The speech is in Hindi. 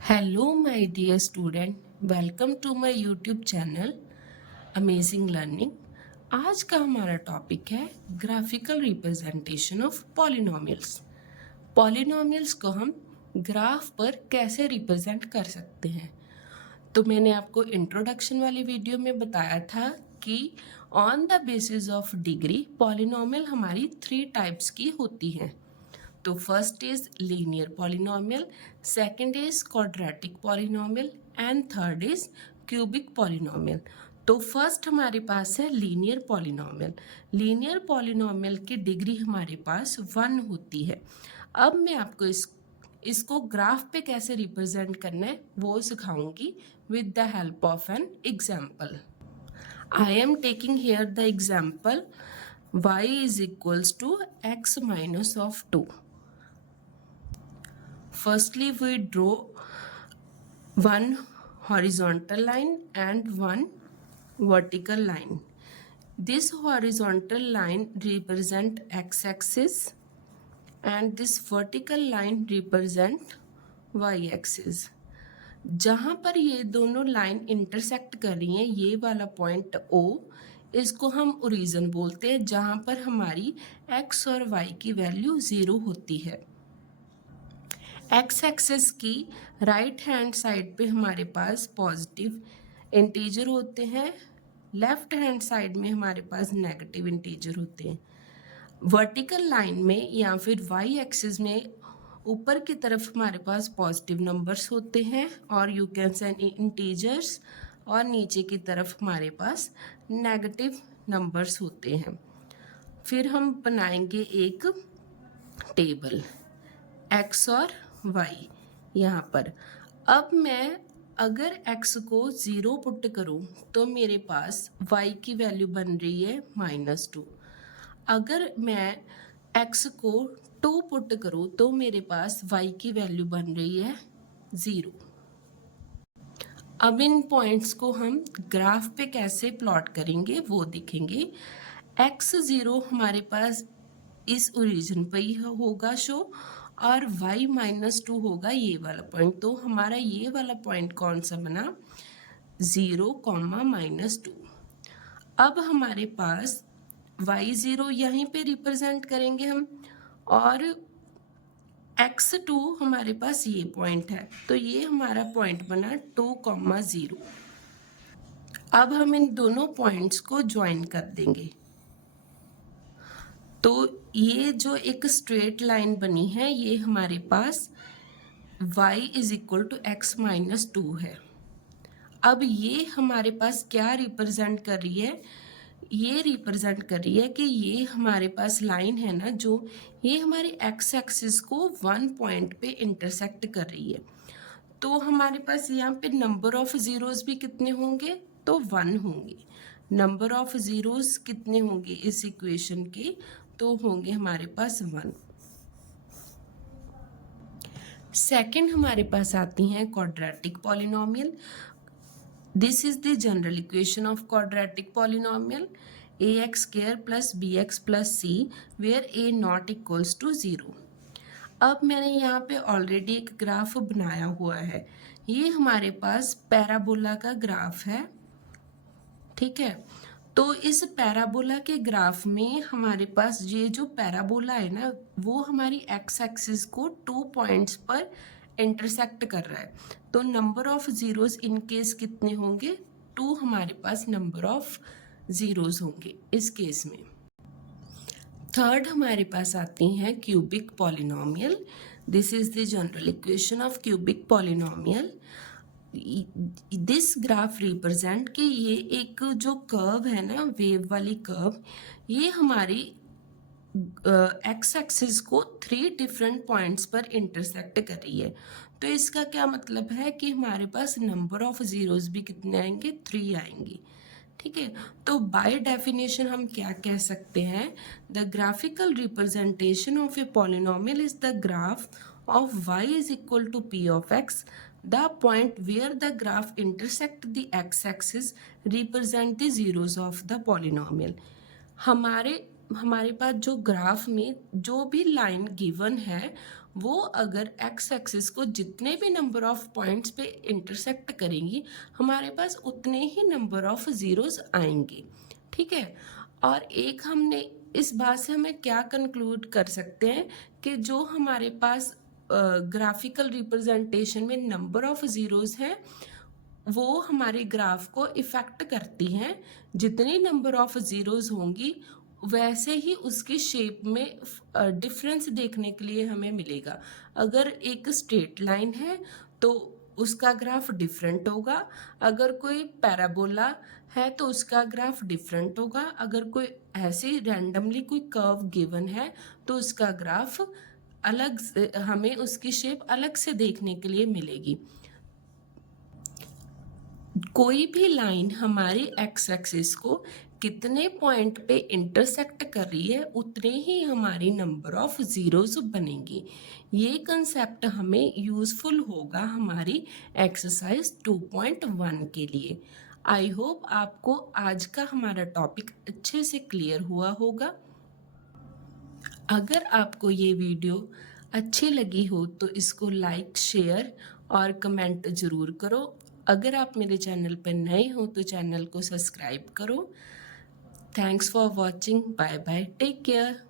Hello, my dear student. Welcome to my YouTube channel amazing learning. आज का हमारा टॉपिक है graphical representation of polynomials. Polynomials को हम ग्राफ पर कैसे रिप्रेजेंट कर सकते हैं। तो मैंने आपको इंट्रोडक्शन वाली वीडियो में बताया था कि on the basis of degree polynomial हमारी 3 टाइप्स की होती हैं। तो first is linear polynomial, second is quadratic polynomial and third is cubic polynomial. तो फर्स्ट हमारे पास है लीनियर पॉलिनोमियल। लीनियर पॉलिनोमियल की डिग्री हमारे पास 1 होती है। अब मैं आपको इसको ग्राफ पे कैसे रिप्रेजेंट करना है वो सिखाऊंगी with the help of an example. I am taking here the example y is equals to x minus of 2. Firstly, we draw one horizontal line and one vertical line. This horizontal line represent x-axis and this vertical line represent y-axis. जहाँ पर ये दोनों लाइन इंटरसेक्ट कर रही हैं, ये वाला पॉइंट O, इसको हम ओरिजिन बोलते हैं, जहाँ पर हमारी x और y की वैल्यू 0 होती है। एक्स एक्सिस की राइट हैंड साइड पे हमारे पास पॉजिटिव इंटीजर होते हैं, लेफ्ट हैंड साइड में हमारे पास नेगेटिव इंटीजर होते हैं। वर्टिकल लाइन में या फिर वाई एक्सिस में ऊपर की तरफ हमारे पास पॉजिटिव नंबर्स होते हैं और यू कैन सेंड इंटीजर्स, और नीचे की तरफ हमारे पास नेगेटिव नंबर्स होते हैं। फिर हम बनाएंगे एक टेबल x और y यहाँ पर। अब मैं अगर x को 0 पुट करूँ तो मेरे पास y की वैल्यू बन रही है -2। अगर मैं x को 2 पुट करूँ तो मेरे पास y की वैल्यू बन रही है 0। अब इन पॉइंट्स को हम ग्राफ पे कैसे प्लॉट करेंगे वो दिखेंगे। x0 हमारे पास इस ओरिजिन पे ही होगा शो, और y -2 होगा ये वाला पॉइंट। तो हमारा ये वाला पॉइंट कौन सा बना, 0, -2। अब हमारे पास y0 यहीं पे रिप्रेजेंट करेंगे हम, और x2 हमारे पास ये पॉइंट है, तो ये हमारा पॉइंट बना 2, 0। अब हम इन दोनों पॉइंट्स को ज्वाइन कर देंगे। तो ये जो एक स्ट्रेट लाइन बनी है ये हमारे पास y is equal to x -2 है। अब ये हमारे पास क्या रिप्रेजेंट कर रही है, ये रिप्रेजेंट कर रही है कि ये हमारे पास लाइन है ना, जो ये हमारी x एक्सिस को 1 पॉइंट पे इंटरसेक्ट कर रही है। तो हमारे पास यहाँ पे नंबर ऑफ ज़ीरोज़ भी कितने होंगे, तो 1 होंगे। नंबर ऑफ ज़ीरोज़ कितने होंगे इस इक्वेशन के, तो होंगे हमारे पास 1। सेकंड हमारे पास आती हैं quadratic polynomial. This is the general equation of quadratic polynomial, ax² + bx + c where a not equals to 0। अब मैंने यहाँ पे ऑलरेडी एक ग्राफ बनाया हुआ है, ये हमारे पास पैराबोला का ग्राफ है, ठीक है। तो इस पैराबोला के ग्राफ में हमारे पास ये जो पैराबोला है ना, वो हमारी एक्स एक्सिस को 2 पॉइंट्स पर इंटरसेक्ट कर रहा है। तो number of zeros in case कितने होंगे, 2 हमारे पास नंबर ऑफ ज़ीरोज़ होंगे इस केस में। थर्ड हमारे पास आती हैं cubic polynomial. This is the general equation of cubic polynomial. This graph represent कि ये एक जो कर्व है ना, वेव वाली कर्व, ये हमारी एक्स एक्सिस को 3 डिफरेंट पॉइंट्स पर इंटरसेक्ट कर रही है। तो इसका क्या मतलब है कि हमारे पास नंबर ऑफ ज़ीरोज़ भी कितने आएंगे, 3 आएंगे, ठीक है। तो बाय डेफिनेशन हम क्या कह सकते हैं, the graphical representation of a polynomial is the graph of y is equal to p of x, the point where the graph intersect the x-axis represent the zeros of the polynomial। हमारे पास जो ग्राफ में जो भी लाइन गिवन है वो अगर एक्स एक्सिस को जितने भी नंबर ऑफ पॉइंट्स पे इंटरसेक्ट करेंगी हमारे पास उतने ही नंबर ऑफ ज़ीरोज़ आएंगे, ठीक है। और एक हमने इस बात से हमें क्या कंक्लूड कर सकते हैं कि जो हमारे पास ग्राफिकल रिप्रेजेंटेशन में नंबर ऑफ ज़ीरोज़ हैं वो हमारे ग्राफ को इफ़ेक्ट करती हैं। जितनी नंबर ऑफ ज़ीरोज़ होंगी वैसे ही उसकी शेप में डिफरेंस देखने के लिए हमें मिलेगा। अगर एक स्ट्रेट लाइन है तो उसका ग्राफ डिफरेंट होगा, अगर कोई पैराबोला है तो उसका ग्राफ डिफरेंट होगा, अगर कोई ऐसे रैंडमली कोई कर्व गिवन है तो उसका ग्राफ अलग से हमें उसकी शेप अलग से देखने के लिए मिलेगी। कोई भी लाइन हमारी एक्स एक्सिस को कितने पॉइंट पे इंटरसेक्ट कर रही है उतने ही हमारी नंबर ऑफ ज़ीरोज़ बनेंगी। ये कंसेप्ट हमें यूज़फुल होगा हमारी एक्सरसाइज 2.1 के लिए। आई होप आपको आज का हमारा टॉपिक अच्छे से क्लियर हुआ होगा। अगर आपको ये वीडियो अच्छी लगी हो तो इसको लाइक, शेयर और कमेंट ज़रूर करो। अगर आप मेरे चैनल पर नए हो तो चैनल को सब्सक्राइब करो। Thanks for watching. Bye bye, take care.